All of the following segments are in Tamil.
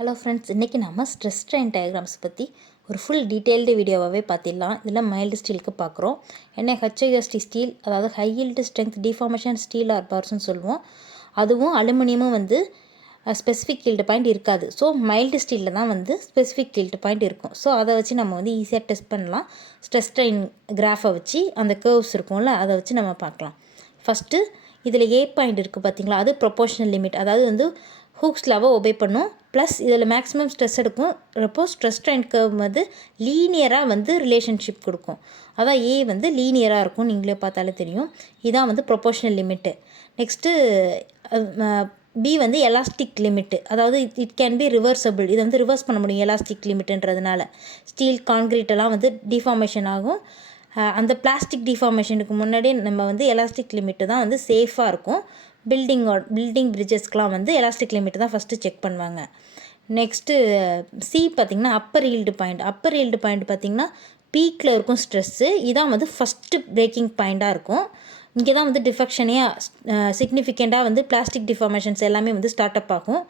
ஹலோ ஃப்ரெண்ட்ஸ், இன்றைக்கி நம்ம ஸ்ட்ரெஸ் ஸ்ட்ரெயின் டயக்ராம்ஸ் பற்றி ஒரு ஃபுல் டீட்டெயில்டு வீடியோவாகவே பார்த்திடலாம். இதில் மைல்டு ஸ்டீலுக்கு பார்க்குறோம். என்ன ஹெச்ஐஎஸ்டி ஸ்டீல், அதாவது high yield strength deformation steel or பார்ஸ்ன்னு சொல்லுவோம். அதுவும் அலுமினியமும் வந்து ஸ்பெசிஃபிக் ஈல்டு பாயிண்ட் இருக்காது. ஸோ மைல்டு ஸ்டீலில் தான் வந்து ஸ்பெசிஃபிக் ஈல்டு பாயிண்ட் இருக்கும். ஸோ அதை வச்சு நம்ம வந்து ஈஸியாக டெஸ்ட் பண்ணலாம். ஸ்ட்ரெஸ் ஸ்ட்ரெயின் கிராஃபை வச்சு அந்த கர்வ்ஸ் இருக்கும்ல, அதை வச்சு நம்ம பார்க்கலாம். ஃபஸ்ட்டு இதில் ஏ பாயிண்ட் இருக்குது பார்த்திங்களா, அது ப்ரொபோர்ஷனல் லிமிட், அதாவது வந்து ஹூக்ஸ் லாவை ஒபே பண்ணும். ப்ளஸ் இதில் மேக்ஸிமம் ஸ்ட்ரெஸ் எடுக்கும். அப்போ ஸ்ட்ரெஸ் ஸ்ட்ரெயின் கர்வ் வந்து லீனியராக வந்து ரிலேஷன்ஷிப் கொடுக்கும். அதான் ஏ வந்து லீனியராக இருக்கும், நீங்களே பார்த்தாலே தெரியும். இதான் வந்து ப்ரொபோர்ஷனல் லிமிட்டு. நெக்ஸ்ட்டு பி வந்து எலாஸ்டிக் லிமிட்டு, அதாவது இட் கேன் பி ரிவர்சபிள். இதை வந்து ரிவர்ஸ் பண்ண முடியும் எலாஸ்டிக் லிமிட்டுன்றதுனால. ஸ்டீல் கான்க்ரீட்டெல்லாம் வந்து டிஃபார்மேஷன் ஆகும். அந்த பிளாஸ்டிக் டிஃபார்மேஷனுக்கு முன்னாடி நம்ம வந்து எலாஸ்டிக் லிமிட்டு தான் வந்து சேஃபாக இருக்கும். பில்டிங் பிரிட்ஜஸ்க்கெலாம் வந்து எலாஸ்டிக் லிமிட்டு தான் ஃபஸ்ட்டு செக் பண்ணுவாங்க. நெக்ஸ்ட்டு சி பார்த்திங்கன்னா upper yield point. Upper yield point பார்த்திங்கன்னா பீக்கில் இருக்கும் ஸ்ட்ரெஸ்ஸு. இதான் வந்து ஃபஸ்ட்டு பிரேக்கிங் பாயிண்ட்டாக இருக்கும். இங்கே தான் வந்து டிஃபெக்ஷனே சிக்னிஃபிகண்ட்டாக வந்து பிளாஸ்டிக் டிஃபார்மேஷன்ஸ் எல்லாமே வந்து ஸ்டார்ட் அப் ஆகும்.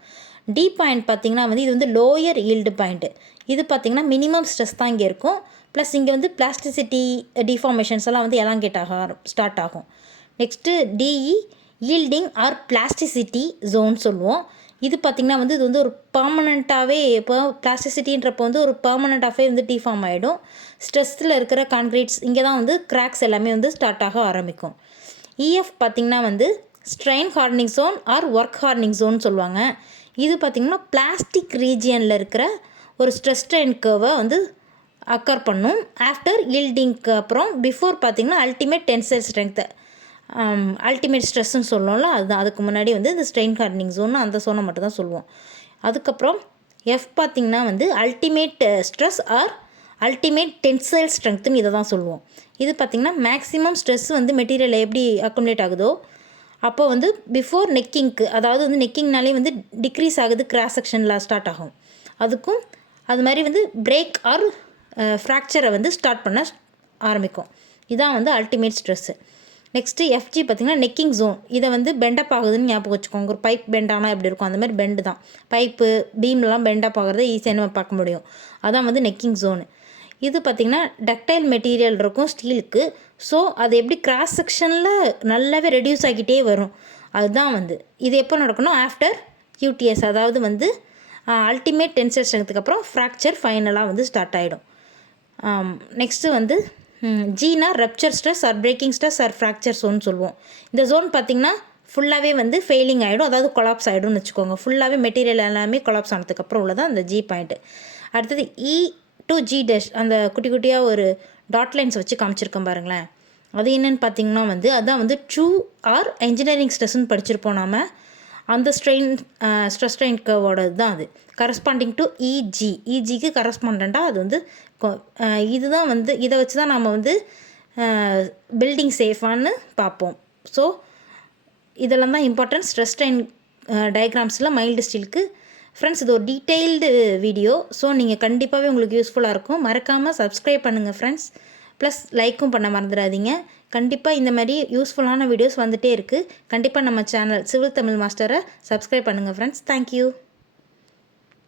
டி பாயிண்ட் பார்த்திங்கன்னா வந்து இது வந்து லோயர் ஈல்டு பாயிண்ட்டு. இது பார்த்திங்கன்னா மினிமம் ஸ்ட்ரெஸ் தான் இங்கே இருக்கும். ப்ளஸ் இங்கே வந்து பிளாஸ்டிசிட்டி டிஃபார்மேஷன்ஸ் எல்லாம் வந்து எலாங்கேட் ஸ்டார்ட் ஆகும். Next DE yielding or plasticity zone சொல்லுவோம். இது பார்த்திங்கன்னா வந்து இது வந்து ஒரு பர்மனண்ட்டாகவே, இப்போ பிளாஸ்டிசிட்டின்றப்போ வந்து ஒரு பர்மனண்ட்டாகவே வந்து டிஃபார்ம் ஆகிடும். ஸ்ட்ரெஸ்ஸில் இருக்கிற கான்க்ரீட்ஸ் இங்கே தான் வந்து கிராக்ஸ் எல்லாமே வந்து ஸ்டார்ட் ஆக ஆரம்பிக்கும். இஎஃப் பார்த்திங்கன்னா வந்து strain hardening zone or work hardening zone சொல்லுவாங்க. இது பார்த்திங்கன்னா பிளாஸ்டிக் ரீஜியனில் இருக்கிற ஒரு ஸ்ட்ரெஸ் ஸ்ட்ரெயின் கர்வை வந்து அக்கர் பண்ணும். ஆஃப்டர் ஈல்டிங்க்கு அப்புறம் பிஃபோர் பார்த்திங்கன்னா அல்டிமேட் டென்சைல் ஸ்ட்ரென்த்து, அல்டிமேட் ஸ்ட்ரெஸ்ன்னு சொல்லணும்ல, அதுதான். அதுக்கு முன்னாடி வந்து இந்த ஸ்ட்ரெயின் ஹார்டனிங் ஜோன் அந்த ஜோனை மட்டும் தான் சொல்லுவோம். அதுக்கப்புறம் எஃப் பார்த்திங்கன்னா வந்து ultimate stress or ultimate tensile ஸ்ட்ரென்த்துன்னு இதை தான் சொல்லுவோம். இது பார்த்திங்கன்னா மேக்ஸிமம் ஸ்ட்ரெஸ் வந்து மெட்டீரியலில் எப்படி அக்குமுலேட் ஆகுதோ அப்போ வந்து பிஃபோர் நெக்கிங்க்கு, அதாவது வந்து நெக்கிங்னாலே வந்து டிக்ரீஸ் ஆகுது, கிராஸ் செக்ஷனில் ஸ்டார்ட் ஆகும். அதுக்கும் அது மாதிரி வந்து பிரேக் ஆர் ஃப்ராக்சரை வந்து ஸ்டார்ட் பண்ண ஆரம்பிக்கும். இதான் வந்து அல்டிமேட் ஸ்ட்ரெஸ்ஸு. நெக்ஸ்ட்டு எஃப்ஜி பார்த்திங்கன்னா நெக்கிங் ஜோன். இதை வந்து பெண்டப் ஆகுதுன்னு ஞாபகம் வச்சுக்கோங்க. ஒரு பைப் பெண்டானால் எப்படி இருக்கும் அந்த மாதிரி பெண்டு தான். பைப்பு பீம்லாம் பெண்டப் ஆகிறத ஈஸியாக நம்ம பார்க்க முடியும். அதான் வந்து நெக்கிங் ஜோனு. இது பார்த்திங்கன்னா டக்டைல் மெட்டீரியல் இருக்கும் ஸ்டீலுக்கு. ஸோ அது எப்படி கிராஸ் செக்ஷனில் நல்லாவே ரெடியூஸ் ஆகிட்டே வரும். அதுதான் வந்து இது எப்போ நடக்கணும், ஆஃப்டர் யூடிஎஸ், அதாவது வந்து அல்டிமேட் டென்சைல் ஸ்ட்ரென்த்துக்கு அப்புறம் ஃப்ராக்சர் ஃபைனலாக வந்து ஸ்டார்ட் ஆகிடும். நெக்ஸ்ட்டு வந்து ஜீனா rupture stress or breaking stress or fracture zone சொல்லுவோம். இந்த ஜோன் பார்த்திங்கன்னா ஃபுல்லாகவே வந்து ஃபெயிலிங் ஆகிடும், அதாவது கொலாப்ஸ் ஆகிடும்னு வச்சுக்கோங்க. ஃபுல்லாகவே மெட்டீரியல் எல்லாமே கொலாப்ஸ் ஆனதுக்கப்புறம் உள்ளதான் அந்த ஜி பாயிண்ட்டு. அடுத்தது இ டு ஜி டேஷ், அந்த குட்டி குட்டியாக ஒரு டாட் லைன்ஸ் வச்சு காமிச்சிருக்கேன் பாருங்களேன். அது என்னென்னு பார்த்திங்கன்னா வந்து அதான் வந்து ட்ரூ ஆர் என்ஜினியரிங் ஸ்ட்ரெஸ்ன்னு படிச்சிருப்போம் நாம். அந்த ஸ்ட்ரெஸ் ஸ்ட்ரெயின் கர்வோடது தான் அது. கரஸ்பாண்டிங் டு இஜி, இஜிக்கு கரஸ்பாண்டண்ட்டாக அது வந்து இதுதான் வந்து இதை வச்சு தான் நம்ம வந்து பில்டிங் சேஃபான்னு பார்ப்போம். ஸோ இதெல்லாம் தான் இம்பார்ட்டன்ட் ஸ்ட்ரெஸ் ஸ்ட்ரெயின் டயக்ராம்ஸில் மைல்டு ஸ்டீலுக்கு. ஃப்ரெண்ட்ஸ், இது ஒரு டீட்டெயில்டு வீடியோ. ஸோ நீங்கள் கண்டிப்பாகவே உங்களுக்கு யூஸ்ஃபுல்லாக இருக்கும். மறக்காமல் சப்ஸ்கிரைப் பண்ணுங்கள் ஃப்ரெண்ட்ஸ். ப்ளஸ் லைக்கும் பண்ண மறந்துடாதீங்க. கண்டிப்பாக இந்த மாதிரி யூஸ்ஃபுல்லான வீடியோஸ் வந்துகிட்டே இருக்குது. கண்டிப்பாக நம்ம சேனல் சிவில் தமிழ் மாஸ்டரை சப்ஸ்கிரைப் பண்ணுங்கள் ஃப்ரெண்ட்ஸ். தேங்க்யூ.